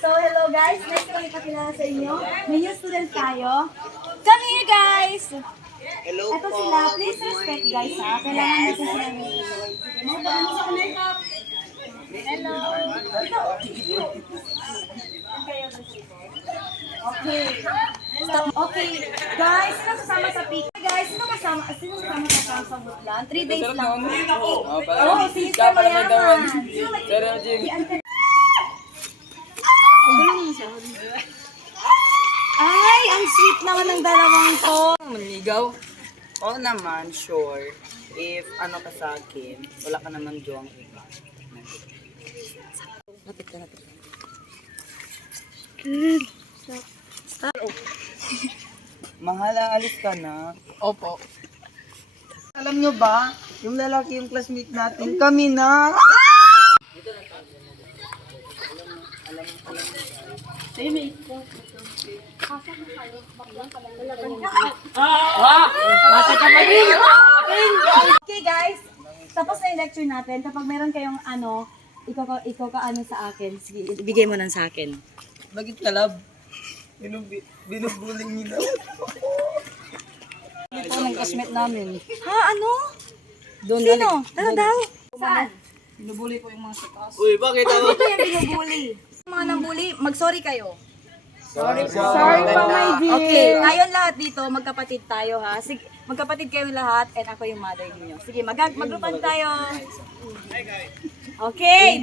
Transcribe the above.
So, hello guys. Nice ko ipakilala sa inyo. May new student tayo. Come here guys! Hello Ito po. sila. Please respect guys ha. Kailangan dito sila. Hello. Okay. Stop. Okay. Guys, sino kasama sa pick? Guys, sino kasama sa Pangsabulan? 3 days lang. Oh, sige ka mayaman. Ay, ang sweet naman ng dalawang to. Manligaw? Oo naman, sure. If ano ka sa akin, wala ka naman joang iba. Lapit ka, lapit ka. Stop. Mahal, aalis ka na. Opo. Alam nyo ba, yung lalaki yung classmate natin, kami na. Okay guys, tapos na yung lecture natin. Kapag meron kayong ikaw ka ano sa akin, sige, ibigay mo nan sa akin. Bakit ka, love? Binubuling nila. Ito ng classmate namin. Ha, ano? Doon Sino? Ano daw? Saan? Binubuli po yung mga sa taas. Ito yung binubuli. Mga nambuli, mag-sorry kayo. Sorry po. Sorry pa, my dear. Okay, ngayon lahat dito, magkapatid tayo ha. Sige, magkapatid kayong lahat and ako yung mother niyo. Sige, magrupan tayo. Okay,